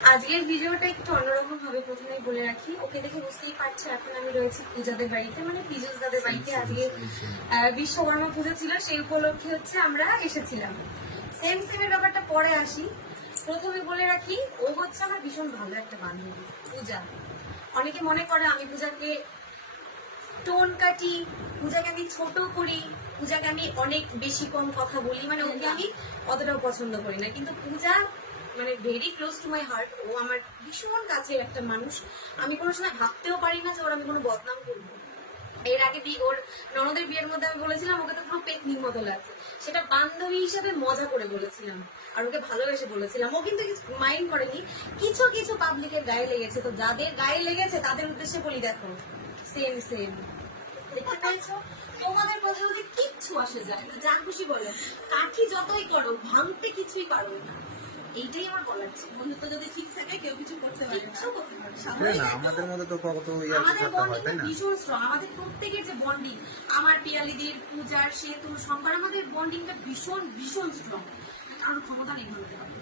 আজকের ভিডিওটা একটু অন্যরকম ভাবে প্রথমেই বলে রাখি, ওকে দেখে বুঝতেই পারছো এখন আমি রয়েছি পূজাদের বাড়িতে, মানে পীযুষদাদের বাড়িতে। আজকে বিশ্বকর্মা পুজো ছিল, সেই উপলক্ষে হচ্ছে আমরা এসেছিলাম। সেমের ব্যাপারটা পরে আসি, প্রথমে বলে রাখি ও হচ্ছে আমার ভীষণ ভালো একটা বান্ধবী পূজা। অনেকে মনে করে আমি পূজাকে টোন কাটি, পূজাকে আমি ছোট করি, পূজাকে আমি অনেক বেশি কম কথা বলি, মানে ওকে আমি অতটাও পছন্দ করি না। কিন্তু পূজা মানে very close to my heart, ও আমার ভীষণ কাছের একটা মানুষ। আমি কোনো সময় ভাবতেও পারি না যে ওর আমি কোনো বদনাম করবো। এর আগে ওর ননদের বিয়ের মধ্যে আমি বলেছিলাম ওকে তো পুরো পেতনির মতো লাগছে, সেটা বান্ধবী হিসেবে মজা করে বলেছিলাম আর ওকে ভালোবেসে বলেছিলাম। ও কিন্তু মাইন্ড করেনি। কিছু কিছু পাবলিকের গায়ে লেগেছে, তো যাদের গায়ে লেগেছে তাদের উদ্দেশ্যে বলি, দেখো সেম দেখতে পাইছো, তোমাদের কথা বলতে কিচ্ছু আসে যায় না, যা খুশি বলো, কাঠি যতই করো ভাঙতে কিছুই পারো না। এইটাই আমার বলার ছিল। বন্ধুত্ব যদি ঠিক থাকে কেউ কিছু করতে পারে কিচ্ছু করতে পারে না, আমাদের মধ্যে তো কত আমাদের বন্ডিং ভীষণ স্ট্রং, আমাদের প্রত্যেকের যে বন্ডিং, আমার পিয়ালিদির, পূজার, সেতু, শঙ্কর, আমাদের বন্ডিংটা ভীষণ ভীষণ স্ট্রং। কারোর ক্ষমতা নেই বলতে হবে।